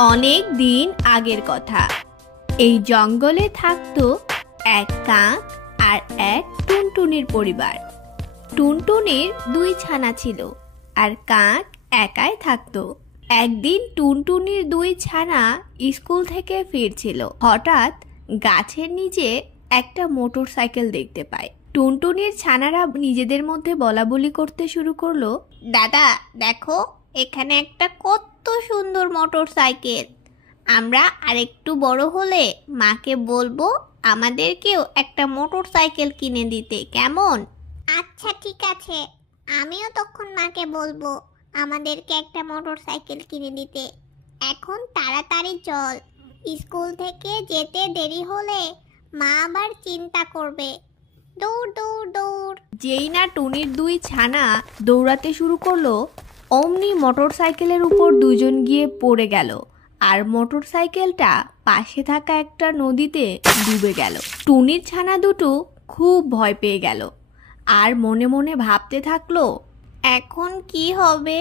অনেক দিন আগের কথা। এই জঙ্গলে থাকতো এক কাক আর এক টুনটুনির পরিবার। টুনটুনির দুই ছানা ছিল আর কাক একাই থাকতো। একদিন টুনটুনির দুই ছানা স্কুল থেকে ফিরছিল। হঠাৎ গাছের নিচে একটা মোটর সাইকেল দেখতে পায়। টুনটুনির ছানারা নিজেদের মধ্যে বলাবলি করতে শুরু করলো, দাদা দেখো, এখানে একটা কত সুন্দর মোটর সাইকেল। আমরা আরেকটু বড় হলে মাকে বলবো আমাদেরকেও একটা মোটর সাইকেল কিনে দিতে, কেমন? আচ্ছা ঠিক আছে, আমিও তখন মাকে বলবো আমাদেরকে একটা মোটর সাইকেল কিনে দিতে। এখন তাড়াতাড়ি চল, স্কুল থেকে যেতে দেরি হলে মা আবার চিন্তা করবে। দৌড় দৌড় দৌড়। যেই না টুনির দুই ছানা দৌড়াতে শুরু করলো, অমনি মোটর সাইকেলের উপর দুজন গিয়ে পড়ে গেল আর মোটর সাইকেলটা পাশে থাকা একটা নদীতে ডুবে গেল। টুনির ছানা দুটো খুব ভয় পেয়ে গেল আর মনে মনে ভাবতে থাকলো, এখন কি হবে?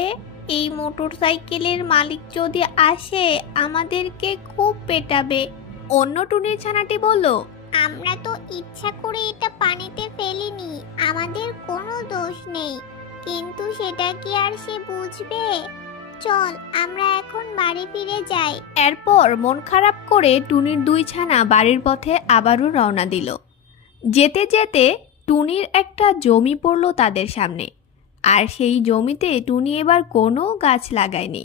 এই মোটর সাইকেলের মালিক যদি আসে আমাদেরকে খুব পেটাবে। অন্য টুনির ছানাটি বলল, আমরা তো ইচ্ছা করে এটা পানিতে ফেলিনি, আমাদের কোনো দোষ নেই, কিন্তু সেটা কি আর সে বুঝবে? চল আমরা এখন বাড়ি ফিরে যাই। এরপর মন খারাপ করে টুনির দুই ছানা বাড়ির পথে আবারও রওনা দিল। যেতে যেতে টুনির একটা জমি পড়ল তাদের সামনে, আর সেই জমিতে টুনি এবার কোনো গাছ লাগায়নি।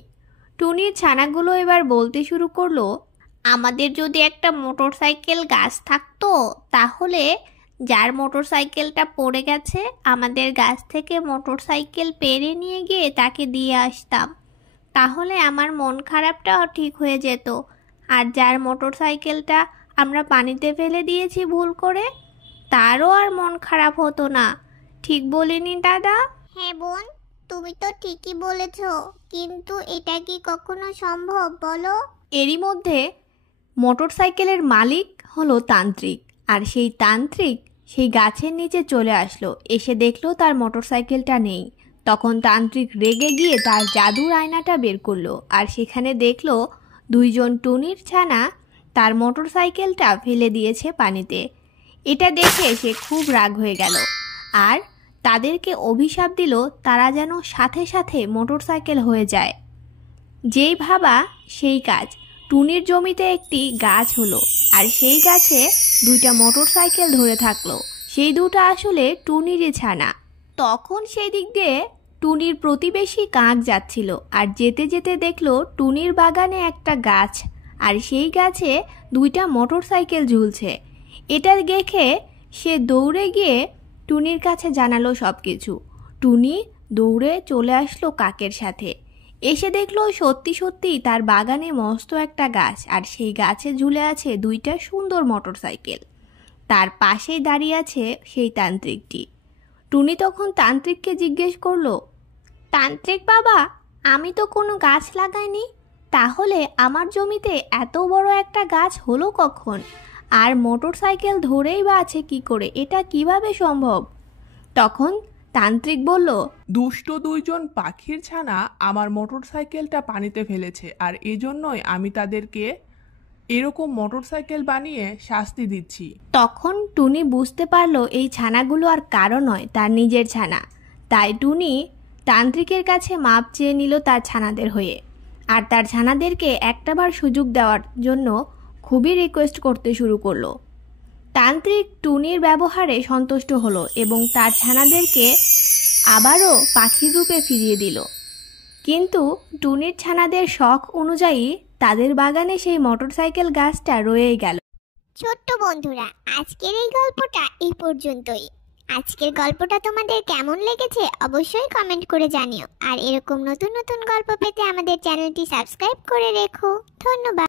টুনির ছানাগুলো এবার বলতে শুরু করলো, আমাদের যদি একটা মোটর সাইকেল গাছ থাকতো, তাহলে যার মোটর সাইকেলটা পড়ে গেছে আমাদের গাছ থেকে মোটর সাইকেল পেরে নিয়ে গিয়ে তাকে দিয়ে আসতাম, তাহলে আমার মন খারাপটাও ঠিক হয়ে যেত। আর যার মোটর সাইকেলটা আমরা পানিতে ফেলে দিয়েছি ভুল করে, তারও আর মন খারাপ হতো না। ঠিক বলিনি দাদা? হ্যাঁ বোন, তুমি তো ঠিকই বলেছ, কিন্তু এটা কি কখনো সম্ভব বলো? এরই মধ্যে মোটর সাইকেলের মালিক হলো তান্ত্রিক, আর সেই তান্ত্রিক সেই গাছের নিচে চলে আসলো। এসে দেখলো তার মোটর সাইকেলটা নেই। তখন তান্ত্রিক রেগে গিয়ে তার জাদুর আয়নাটা বের করলো, আর সেখানে দেখলো দুইজন টুনির ছানা তার মোটর সাইকেলটা ফেলে দিয়েছে পানিতে। এটা দেখে সে খুব রাগ হয়ে গেল আর তাদেরকে অভিশাপ দিল তারা যেন সাথে সাথে মোটর সাইকেল হয়ে যায়। যেই ভাবা সেই কাজ, টুনির জমিতে একটি গাছ হলো আর সেই গাছে দুইটা মোটর সাইকেল ধরে থাকলো। সেই দুটো আসলে টুনিরই ছানা। তখন সেই দিক দিয়ে টুনির প্রতিবেশী কাক যাচ্ছিল আর যেতে যেতে দেখলো টুনির বাগানে একটা গাছ, আর সেই গাছে দুইটা মোটর সাইকেল ঝুলছে। এটা দেখে সে দৌড়ে গিয়ে টুনির কাছে জানালো সব কিছু। টুনি দৌড়ে চলে আসলো কাকের সাথে। এসে দেখলো সত্যি সত্যি তার বাগানে মস্ত একটা গাছ, আর সেই গাছে ঝুলে আছে দুইটা সুন্দর মোটর সাইকেল। তার পাশেই দাঁড়িয়ে আছে সেই তান্ত্রিকটি। টুনি তখন তান্ত্রিককে জিজ্ঞেস করলো, তান্ত্রিক বাবা, আমি তো কোনো গাছ লাগাইনি, তাহলে আমার জমিতে এত বড় একটা গাছ হলো কখন? আর মোটর সাইকেল ধরেই বা আছে কি করে? এটা কিভাবে সম্ভব? তখন তান্ত্রিক বলল, দুষ্ট দুইজন পাখির ছানা আমার মোটর সাইকেলটা পানিতে ফেলেছে, আর এজন্যই আমি তাদেরকে এরকম মোটর সাইকেল বানিয়ে শাস্তি দিচ্ছি। তখন টুনি বুঝতে পারলো এই ছানাগুলো আর কারো নয়, তার নিজের ছানা। তাই টুনি তান্ত্রিকের কাছে মাপ চেয়ে নিল তার ছানাদের হয়ে, আর তার ছানাদেরকে একটাবার সুযোগ দেওয়ার জন্য খুবই রিকোয়েস্ট করতে শুরু করলো। তান্ত্রিক টুনির ব্যবহারে সন্তুষ্ট হলো এবং তার ছানাদেরকে আবারও পাখির রূপে ফিরিয়ে দিল। কিন্তু টুনির ছানাদের শখ অনুযায়ী তাদের বাগানে সেই মোটরসাইকেল গাছটা রয়েই গেল। ছোট্ট বন্ধুরা, আজকের এই গল্পটা এই পর্যন্তই। আজকের গল্পটা তোমাদের কেমন লেগেছে অবশ্যই কমেন্ট করে জানিও, আর এরকম নতুন নতুন গল্প পেতে আমাদের চ্যানেলটি সাবস্ক্রাইব করে রেখো। ধন্যবাদ।